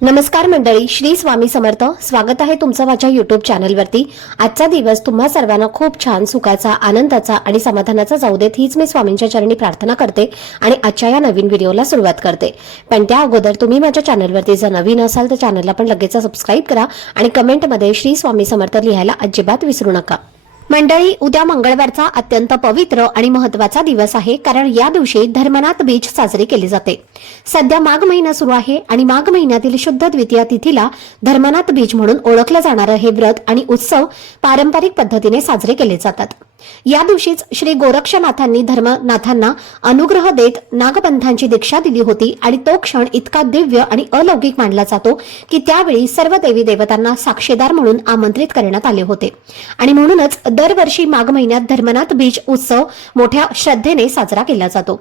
नमस्कार मंडळी, श्री स्वामी समर्थ. स्वागत आहे तुमचं माझ्या युट्यूब चॅनलवरती. आजचा दिवस तुम्हा सर्वांना खूप छान, सुखाचा, आनंदाचा आणि समाधानाचा जाऊ देत, हीच मी स्वामींच्या चरणी प्रार्थना करते आणि आजच्या या नवीन व्हिडिओला सुरुवात करते. पण त्या अगोदर तुम्ही माझ्या चॅनलवरती जर नवीन असाल तर चॅनलला पण लगेच सबस्क्राईब करा आणि कमेंटमध्ये श्री स्वामी समर्थ लिहायला अजिबात विसरू नका. मंडळी, उद्या मंगळवारचा अत्यंत पवित्र आणि महत्त्वाचा दिवस आहे, कारण या दिवशी धर्मनाथ बीज साजरी केली जाते. सध्या माघ महिना सुरू आहे आणि माघ महिन्यातील शुद्ध द्वितीया तिथीला धर्मनाथ बीज म्हणून ओळखलं जाणारं हे व्रत आणि उत्सव पारंपरिक पद्धतीने साजरे केले जातात. या दिवशीच श्री गोरक्षनाथांनी धर्मनाथांना अनुग्रह देत नागपंथांची दीक्षा दिली होती आणि तो क्षण इतका दिव्य आणि अलौकिक मानला जातो की त्यावेळी सर्व देवी देवतांना साक्षीदार म्हणून आमंत्रित करण्यात आले होते आणि म्हणूनच दरवर्षी माघ महिन्यात धर्मनाथ बीज उत्सव मोठ्या श्रद्धेने साजरा केला जातो.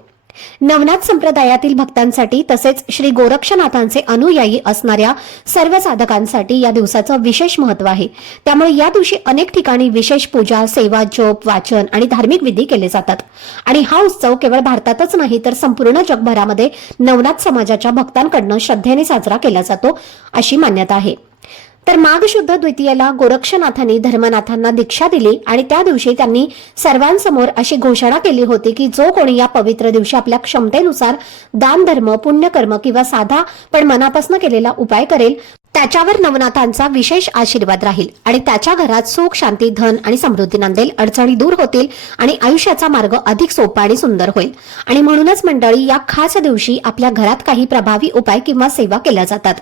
नवनाथ संप्रदायातील भक्तांसाठी तसेच श्री गोरक्षनाथांचे अनुयायी असणाऱ्या सर्व साधकांसाठी या दिवसाचं विशेष महत्त्व आहे. त्यामुळे या दिवशी अनेक ठिकाणी विशेष पूजा, सेवा, जप, वाचन आणि धार्मिक विधी केले जातात. आणि हा उत्सव केवळ भारतातच नाही तर संपूर्ण जगभरामध्ये नवनाथ समाजाच्या भक्तांकडून श्रद्धेने साजरा केला जातो अशी मान्यता आहे. तर माघ शुद्ध द्वितीयेला गोरक्षनाथांनी धर्मनाथांना दीक्षा दिली आणि त्या दिवशी त्यांनी सर्वांसमोर अशी घोषणा केली होती की जो कोणी या पवित्र दिवशी आपल्या क्षमतेनुसार दान, धर्म, पुण्यकर्म किंवा साधा पण मनापासून केलेला उपाय करेल त्याच्यावर नवनाथांचा विशेष आशीर्वाद राहील आणि त्याच्या घरात सुख, शांती, धन आणि समृद्धी नांदेल, अडचणी दूर होतील आणि आयुष्याचा मार्ग अधिक सोपा आणि सुंदर होईल. आणि म्हणूनच मंडळी, या खास दिवशी आपल्या घरात काही प्रभावी उपाय किंवा सेवा केल्या जातात.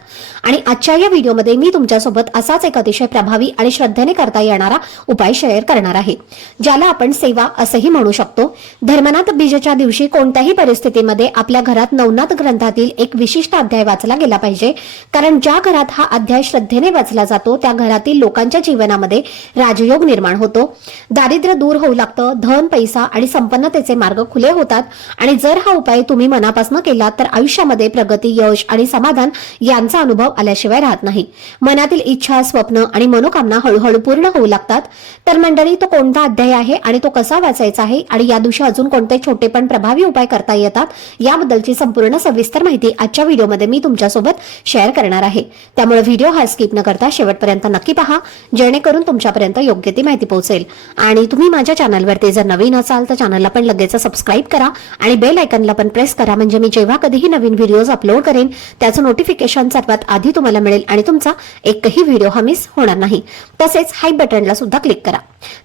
आणि आजच्या या व्हिडिओमध्ये मी तुमच्यासोबत असाच एक अतिशय प्रभावी आणि श्रद्धेने करता येणारा उपाय शेअर करणार आहे, ज्याला आपण सेवा असंही म्हणू शकतो. धर्मनाथ बीजच्या दिवशी कोणत्याही परिस्थितीमध्ये आपल्या घरात नवनाथ ग्रंथातील एक विशिष्ट अध्याय वाचला गेला पाहिजे, कारण ज्या घरात हा अध्याय श्रद्धेने वाचला जातो त्या घरातील लोकांच्या जीवनामध्ये राजयोग निर्माण होतो, दारिद्र्य दूर होऊ लागतं, धन, पैसा आणि संपन्नतेचे मार्ग खुले होतात. आणि जर हा उपाय तुम्ही मनापासून केला तर आयुष्यामध्ये प्रगती, यश आणि समाधान यांचा अनुभव आल्याशिवाय राहत नाही. मनातील इच्छा, स्वप्न आणि मनोकामना हळूहळू पूर्ण होऊ लागतात. तर मंडळी, तो कोणता अध्याय आहे आणि तो कसा वाचायचा आहे आणि या दिवशी अजून कोणते छोटे पण प्रभावी उपाय करता येतात याबद्दलची संपूर्ण सविस्तर माहिती आजच्या व्हिडिओमध्ये मी तुमच्यासोबत शेअर करणार आहे. त्यामुळे व्हिडिओ हा स्किप न करता शेवटपर्यंत नक्की पहा, जेणेकरून तुमच्यापर्यंत योग्य ती माहिती पोहोचेल. आणि तुम्ही माझ्या चॅनलवरती जर नवीन असाल तर चॅनलला पण लगेच सबस्क्राईब करा आणि बेल आयकॉनला पण प्रेस करा, म्हणजे मी जेव्हा कधीही नवीन व्हिडिओज अपलोड करेन त्याचं नोटिफिकेशन सर्वात आधी तुम्हाला मिळेल आणि तुमचा एकही व्हिडिओ हा मिस होणार नाही. तसेच हाय बटनला सुद्धा क्लिक करा.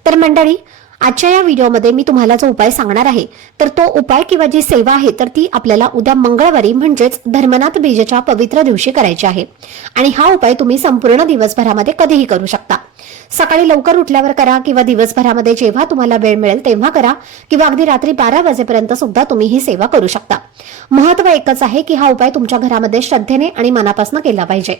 तर मंडळी, आजच्या या व्हिडिओमध्ये मी तुम्हाला जो उपाय सांगणार आहे तर तो उपाय किंवा जी सेवा आहे तर ती आपल्याला उद्या मंगळवारी म्हणजेच धर्मनाथ बीजच्या पवित्र दिवशी करायची आहे. आणि हा उपाय तुम्ही संपूर्ण दिवसभरामध्ये कधीही करू शकता. सकाळी लवकर उठल्यावर करा किंवा दिवसभरामध्ये जेव्हा तुम्हाला वेळ मिळेल तेव्हा करा किंवा अगदी रात्री 12 वाजेपर्यंत सुद्धा तुम्ही ही सेवा करू शकता. महत्त्व एकच आहे की हा उपाय तुमच्या घरामध्ये श्रद्धेने आणि मनापासून केला पाहिजे.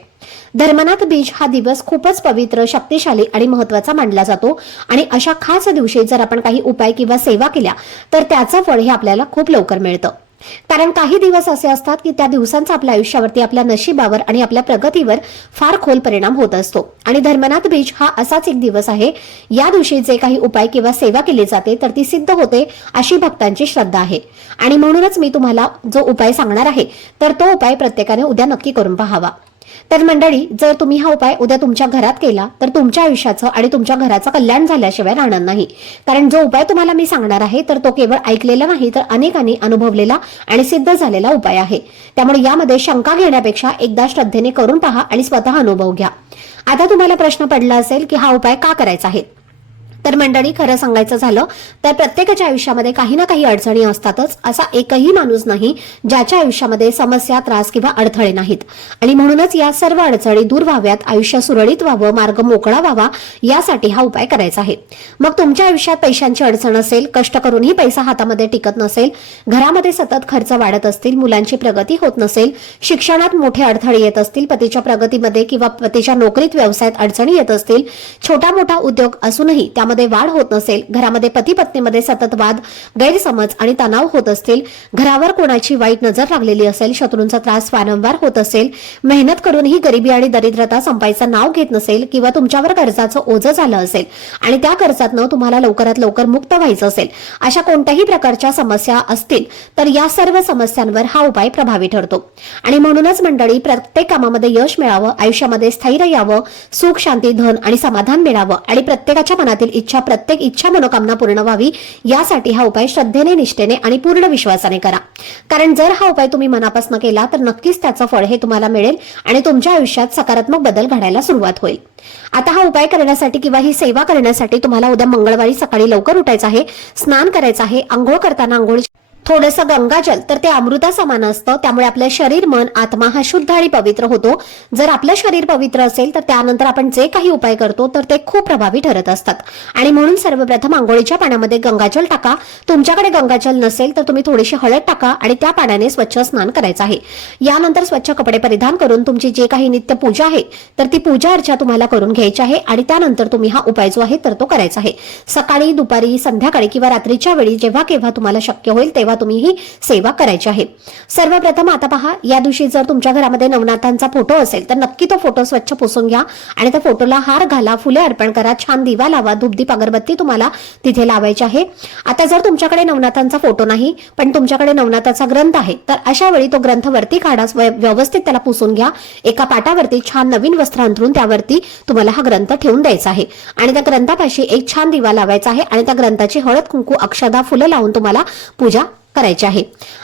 धर्मनाथ बीज हा दिवस खूपच पवित्र, शक्तिशाली आणि महत्त्वाचा मानला जातो आणि अशा खास दिवशी जर आपण काही उपाय किंवा सेवा केल्या तर त्याचं फळ हे आपल्याला खूप लवकर मिळतं. कारण काही दिवस असे असतात की त्या दिवसांचा आपल्या आयुष्यावरती, आपल्या नशिबावर आणि आपल्या प्रगतीवर फार खोल परिणाम होत असतो. आणि धर्मनाथ बीज हा असाच एक दिवस आहे. या दिवशी जे काही उपाय किंवा सेवा केली जाते तर ती सिद्ध होते अशी भक्तांची श्रद्धा आहे. आणि म्हणूनच मी तुम्हाला जो उपाय सांगणार आहे तर तो उपाय प्रत्येकाने उद्या नक्की करून पाहावा. तर मंडळी, जर तुम्ही हा उपाय उद्या तुमच्या घरात केला तर तुमच्या आयुष्याचं आणि तुमच्या घराचं कल्याण झाल्याशिवाय राहणार नाही. कारण जो उपाय तुम्हाला मी सांगणार आहे तर तो केवळ ऐकलेला नाही तर अनेकांनी अनुभवलेला आणि सिद्ध झालेला उपाय आहे. त्यामुळे यामध्ये शंका घेण्यापेक्षा एकदा श्रद्धेने करून पहा आणि स्वतः अनुभव घ्या. आता तुम्हाला प्रश्न पडला असेल की हा उपाय का करायचा आहे. तर मंडळी, खरं सांगायचं झालं तर प्रत्येकाच्या आयुष्यामध्ये काही ना काही अडचणी असतातच. असा एकही माणूस नाही ज्याच्या आयुष्यामध्ये समस्या, त्रास किंवा अडथळे नाहीत. आणि म्हणूनच या सर्व अडचणी दूर व्हाव्यात, आयुष्य सुरळीत व्हावं, मार्ग मोकळा व्हावा यासाठी हा उपाय करायचा आहे. मग तुमच्या आयुष्यात पैशांची अडचण असेल, कष्ट करूनही पैसा हातामध्ये टिकत नसेल, घरामध्ये सतत खर्च वाढत असतील, मुलांची प्रगती होत नसेल, शिक्षणात मोठे अडथळे येत असतील, पतीच्या प्रगतीमध्ये किंवा पतीच्या नोकरीत, व्यवसायात अडचणी येत असतील, छोटा मोठा उद्योग असूनही घरामध्ये वाढ होत नसेल, घरामध्ये पती पत्नीमध्ये सतत वाद, गैरसमज आणि तणाव होत असतील, घरावर कोणाची वाईट नजर लागलेली असेल, शत्रूंचा त्रास वारंवार होत असेल, मेहनत करूनही गरिबी आणि दरिद्रता संपायचं नाव घेत नसेल किंवा तुमच्यावर कर्जाचं ओझं झालं असेल आणि त्या कर्जातनं तुम्हाला लवकरात लवकर मुक्त व्हायचं असेल, अशा कोणत्याही प्रकारच्या समस्या असतील तर या सर्व समस्यांवर हा उपाय प्रभावी ठरतो। आणि म्हणूनच मंडळी, प्रत्येक कामामध्ये यश मिळावं, आयुष्यामध्ये स्थैर्य यावं, सुख शांती धन आणि समाधान मिळावं आणि प्रत्येकाच्या मनातील प्रत्येक इच्छा मनोकामना पूर्ण व्हावी, यासाठी हा उपाय श्रद्धेने, निष्ठेने आणि पूर्ण विश्वासाने करा। कारण जर हा उपाय तुम्ही मनापासून केला तर नक्कीच त्याचं फळ हे तुम्हाला मिळेल आणि तुमच्या आयुष्यात सकारात्मक बदल घडायला सुरुवात होईल। आता हा उपाय करण्यासाठी किंवा ही सेवा करण्यासाठी तुम्हाला उद्या मंगळवारी सकाळी लवकर उठायचं आहे, स्नान करायचं आहे, अंघोळ करताना अंघोळ थोडंसं गंगाजल, तर ते अमृता समान असतं, त्यामुळे आपलं शरीर, मन, आत्मा हा शुद्ध आणि पवित्र होतो। जर आपलं शरीर पवित्र असेल तर त्यानंतर आपण जे काही उपाय करतो तर ते खूप प्रभावी ठरत असतात। आणि म्हणून सर्वप्रथम आंघोळीच्या पाण्यामध्ये गंगाजल टाका। तुमच्याकडे गंगाजल नसेल तर तुम्ही थोडीशी हळद टाका आणि त्या पाण्याने स्वच्छ स्नान करायचं आहे। यानंतर स्वच्छ कपडे परिधान करून तुमची जे काही नित्य पूजा आहे तर ती पूजा अर्चा तुम्हाला करून घ्यायची आहे आणि त्यानंतर तुम्ही हा उपाय जो आहे तर तो करायचा आहे। सकाळी, दुपारी, संध्याकाळी किंवा रात्रीच्या वेळी जेव्हा केव्हा तुम्हाला शक्य होईल तेव्हा तुम्ही ही सेवा करायची आहे। सर्वप्रथम आता पहा, या दिवशी जर तुमच्या घरामध्ये नवनाथांचा फोटो असेल तर नक्की तो फोटो स्वच्छ पुसून घ्या आणि त्या फोटोला हार घाला, फुले अर्पण करा, छान दिवा लावा, धूपदीप अगरबत्ती तुम्हाला तिथे लावायची आहे। आता जर तुमच्याकडे नवनाथांचा फोटो नाही पण तुमच्याकडे नवनाथाचा ग्रंथ आहे तर अशा वेळी तो ग्रंथ वरती काढा, व्यवस्थित त्याला पुसून घ्या। एका पाटावरती छान नवीन वस्त्र अंथरून त्यावरती तुम्हाला हा ग्रंथ ठेवून द्यायचा आहे आणि त्या ग्रंथापाशी एक छान दिवा लावायचा आहे आणि त्या ग्रंथाची हळद, कुंकू, अक्षदा, फुलं लावून तुम्हाला पूजा करायचे आहे।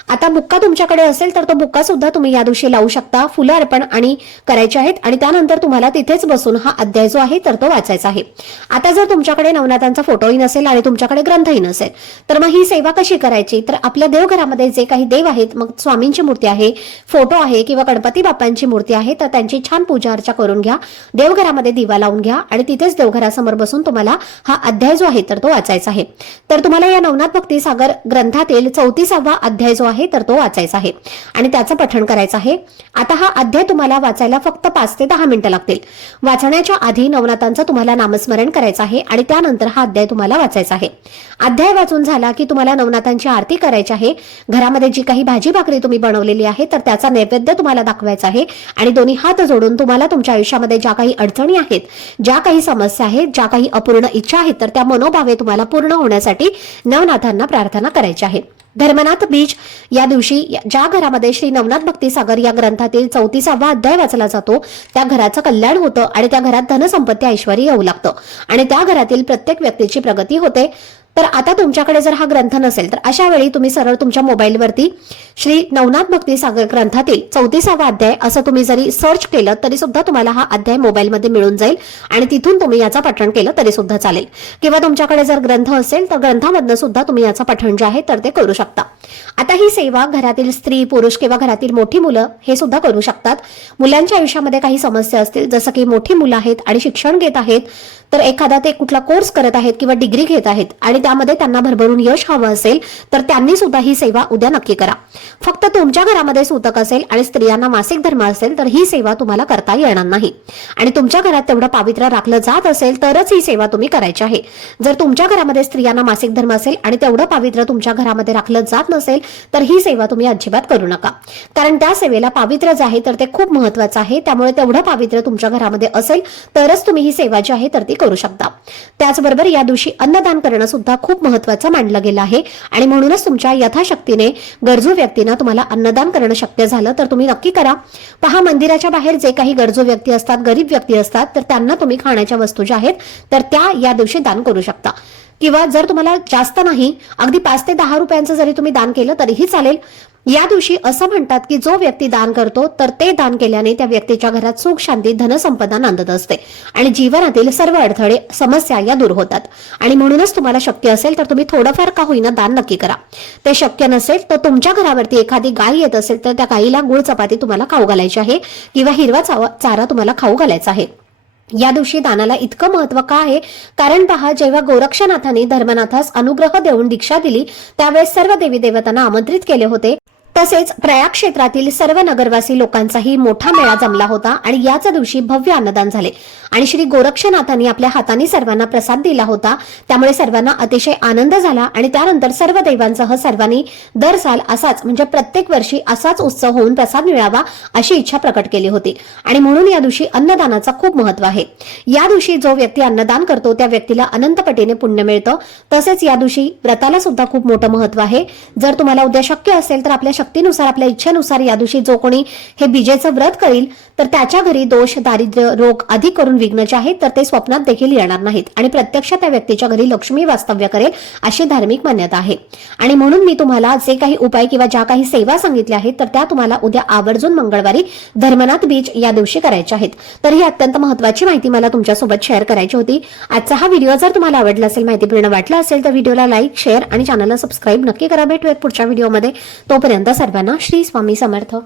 आता बुक्का तुमच्याकडे असेल तर तो बुक्का सुद्धा तुम्ही या दिवशी लावू शकता, फुलं अर्पण आणि करायचे आहेत आणि त्यानंतर तुम्हाला तिथेच बसून हा अध्याय जो आहे तर तो वाचायचा आहे। आता जर तुमच्याकडे नवनाथांचा फोटोही नसेल आणि तुमच्याकडे ग्रंथही नसेल तर मग ही सेवा कशी करायची, तर आपल्या देवघरामध्ये जे काही देव आहेत, मग स्वामींची मूर्ती आहे, फोटो आहे किंवा गणपती बाप्पांची मूर्ती आहे तर त्यांची छान पूजा अर्चा करून घ्या, देवघरामध्ये दिवा लावून घ्या आणि तिथेच देवघरासमोर बसून तुम्हाला हा अध्याय जो आहे तर तो वाचायचा आहे। तर तुम्हाला या नवनाथ भक्ती सागर ग्रंथातील 34वा अध्याय जो आहे तर तो वाचायचा आहे आणि त्याचं पठण करायचं आहे। आता हा अध्याय तुम्हाला वाचायला फक्त 5 ते 10 मिनिटं लागतील। वाचण्याच्या आधी नवनाथांचं तुम्हाला नामस्मरण करायचं आहे आणि त्यानंतर हा अध्याय तुम्हाला वाचायचा आहे। अध्याय वाचून झाला की तुम्हाला नवनाथांची आरती करायची आहे। घरामध्ये जी काही भाजी भाकरी तुम्ही बनवलेली आहे तर त्याचा नैवेद्य तुम्हाला दाखवायचा आहे आणि दोन्ही हात जोडून तुम्हाला तुमच्या आयुष्यामध्ये ज्या काही अडचणी आहेत, ज्या काही समस्या आहेत, ज्या काही अपूर्ण इच्छा आहेत तर त्या मनोभावे तुम्हाला पूर्ण होण्यासाठी नवनाथांना प्रार्थना करायची आहे। धर्मनाथ बीज या दिवशी ज्या घरामध्ये श्री नवनाथ भक्ती सागर या ग्रंथातील 34वा अध्याय वाचला जातो त्या घराचं कल्याण होतं आणि त्या घरात धनसंपत्ती, ऐश्वर्य येऊ लागतं आणि त्या घरातील प्रत्येक व्यक्तीची प्रगती होते। तर आता तुमच्याकडे जर हा ग्रंथ नसेल तर अशा वेळी तुम्ही सरळ तुमच्या मोबाईलवरती श्री नवनाथ भक्ती सागर ग्रंथातील 34वा अध्याय असं तुम्ही जरी सर्च केलं तरी सुद्धा तुम्हाला हा अध्याय मोबाईलमध्ये मिळून जाईल आणि तिथून तुम्ही याचा पठण केलं तरी सुद्धा चालेल किंवा तुमच्याकडे जर ग्रंथ असेल तर ग्रंथामधनं सुद्धा तुम्ही याचा पठण जे आहे तर ते करू शकता। आता ही सेवा घरातील स्त्री, पुरुष किंवा घरातील मोठी मुलं हे सुद्धा करू शकतात। मुलांच्या आयुष्यामध्ये काही समस्या असतील, जसं की मोठी मुलं आहेत आणि शिक्षण घेत आहेत तर एखादा ते कुठला कोर्स करत आहेत किंवा डिग्री घेत आहेत आणि त्यामध्ये त्यांना भरभरून यश हवं असेल तर त्यांनी सुद्धा ही सेवा उद्या नक्की करा। फक्त तुमच्या घरामध्ये सूतक असेल आणि स्त्रियांना मासिक धर्म असेल तर ही सेवा तुम्हाला करता येणार नाही आणि तुमच्या घरात तेवढं पावित्र्य राखलं जात असेल तरच ही सेवा तुम्ही करायची आहे। जर तुमच्या घरामध्ये स्त्रियांना मासिक धर्म असेल आणि तेवढं पावित्र्य तुमच्या घरामध्ये राखलं जात नसेल तर ही सेवा तुम्ही अजिबात करू नका, कारण त्या सेवेला पावित्र्य जे आहे तर ते खूप महत्त्वाचं आहे। त्यामुळे तेवढं पावित्र्य तुमच्या घरामध्ये असेल तरच तुम्ही ही सेवा जी आहे तर ती करू शकता। त्याचबरोबर या दिवशी अन्नदान करणं सुद्धा खूप महत्त्वाचं मानलं गेलं आहे आणि म्हणूनच तुमच्या यथाशक्तीने गरजू व्यक्तींना तुम्हाला अन्नदान करणं शक्य झालं तर तुम्ही नक्की करा। पहा, मंदिराच्या बाहेर जे काही गरजू व्यक्ती असतात, गरीब व्यक्ती असतात तर त्यांना तुम्ही खाण्याच्या वस्तू ज्या आहेत तर त्या या दिवशी दान करू शकता किंवा जर तुम्हाला जास्त नाही, अगदी 5 ते 10 रुपयांचं जरी तुम्ही दान केलं तरीही चालेल। या दिवशी असं म्हणतात की जो व्यक्ती दान करतो तर ते दान केल्याने त्या व्यक्तीच्या घरात सुख, शांती, धनसंपदा नांदत असते आणि जीवनातील सर्व अडथळे, समस्या या दूर होतात आणि म्हणूनच तुम्हाला शक्य असेल तर तुम्ही थोडंफार का होईना दान नक्की करा। ते शक्य नसेल तर तुमच्या घरावरती एखादी गाय येत असेल तर त्या गायीला गुळ चपाती तुम्हाला खाऊ घालायची आहे किंवा हिरवा चारा तुम्हाला खाऊ घालायचा आहे। या दिवशी दानाला इतकं महत्व का आहे, कारण पहा, जेव्हा गोरक्षनाथाने धर्मनाथास अनुग्रह देऊन दीक्षा दिली त्यावेळेस सर्व देवी देवतांना आमंत्रित केले होते तसेच प्रयाग क्षेत्रातील सर्व नगरवासी लोकांचाही मोठा मेळा जमला होता आणि याच दिवशी भव्य अन्नदान झाले आणि श्री गोरक्षनाथांनी आपल्या हाताने सर्वांना प्रसाद दिला होता। त्यामुळे सर्वांना अतिशय आनंद झाला आणि त्यानंतर सर्व देवांसह सर्वांनी दर साल असाच म्हणजे प्रत्येक वर्षी असाच उत्सव होऊन प्रसाद मिळावा अशी इच्छा प्रकट केली होती आणि म्हणून या दिवशी अन्नदानाचा खूप महत्त्व आहे। या दिवशी जो व्यक्ती अन्नदान करतो त्या व्यक्तीला अनंत पटीने पुण्य मिळतं। तसेच या दिवशी व्रताला सुद्धा खूप मोठं महत्त्व आहे। जर तुम्हाला उद्या शक्य असेल तर आपल्या शक्तीनुसार आपल्या इच्छेनुसार या दिवशी जो कोणी हे बीजेचं व्रत करील तर त्याच्या घरी दोष, दारिद्र्य, रोग आदी करून विघ्न जे आहेत तर ते स्वप्नात देखील येणार नाहीत आणि प्रत्यक्ष त्या व्यक्तीच्या घरी लक्ष्मी वास्तव्य करेल अशी धार्मिक मान्यता आहे। आणि म्हणून मी तुम्हाला जे काही उपाय किंवा ज्या काही सेवा सांगितल्या आहेत तर त्या तुम्हाला उद्या आवर्जून मंगळवारी धर्मनाथ बीज या दिवशी करायच्या आहेत। तर ही अत्यंत महत्त्वाची माहिती मला तुमच्यासोबत शेअर करायची होती। आजचा हा व्हिडिओ जर तुम्हाला आवडला असेल, माहितीपूर्ण वाटला असेल तर व्हिडिओला लाईक, शेअर आणि चॅनलला सबस्क्राईब नक्की करा। भेटूयात पुढच्या व्हिडिओमध्ये। तोपर्यंत सर्वांना श्री स्वामी समर्थ।